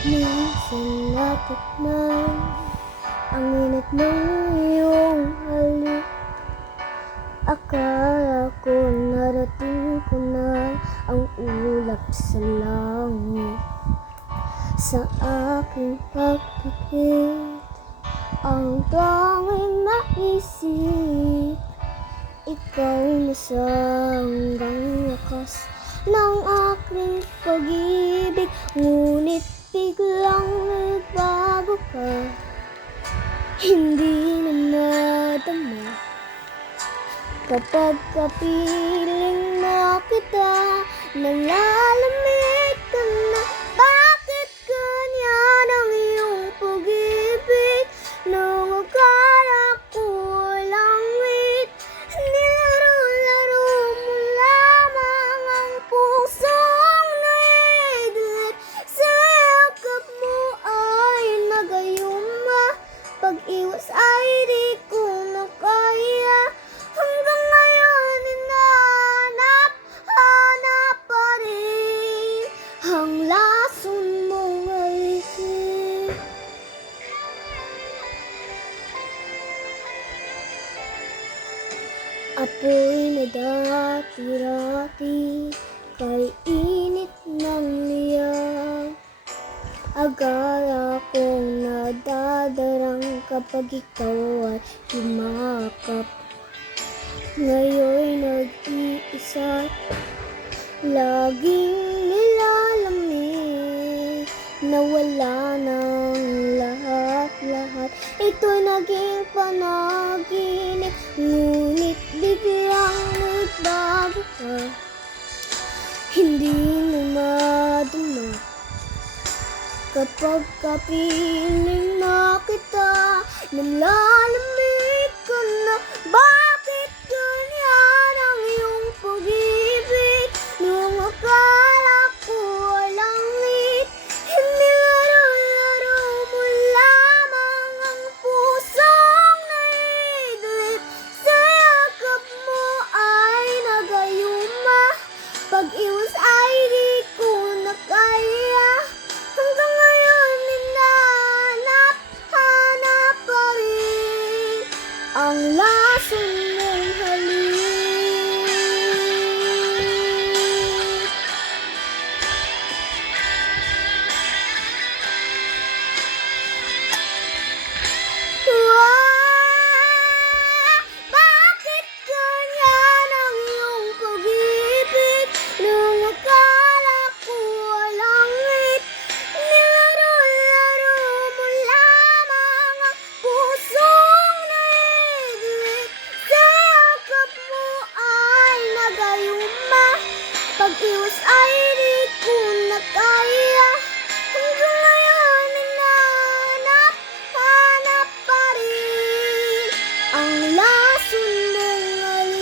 Minsan natikman ang init ng iyong halik. Akala ko narating ko na ang ulap sa langit. Sa aking pagpikit, ang tanging naisip, ikaw na sa hanggang wakas ng aking pag-ibig. Ngunit biglang nagbago ka, hindi na madama. Kapag kapiling na kita, nalalamig ka na. Bakit ganyan ang iyong pag-ibig? Nung akala ko walang wait, nilaro-laro mo lamang ang pusong naiglit. Sa yakap mo ay nagayuma, pag-iwas ay di ko na kaya. Hanggang ngayon hinahanap-hanap pa rin ang lason mong halik. Apoy na dati-rati kay init ng liyak. Akala kong nadadarang kapag ikaw ay yumakap. Ngayon'y nag-iisa, laging nilalamig, nawala ng lahat-lahat. Ito'y naging panaginip, ngunit biglang nagbago ka, hindi na madama. Kapag kapiling na kita, nalalamig ka na. Bakit ganyan ang iyong pag-ibig? Nung akala ko walang ngit, inilaro-laro mo lamang ang pusong naiglit. Sa yakap mo ay nagayuma, pag-iwas ay di ko na kaya. Hanggang ngayon hinahanap-hanap pa rin ang lason mong halik. Bakit ganyan ang iyong pag-ibig? Nung akala ko walang wait, nilaro-laro mo lamang ang pusong naiglit. Sa yakap mo ay nagayuma, pag-iwas ay di ko na kaya. Hanggang ngayon hinahanap-hanap pa rin ang lason mong halik.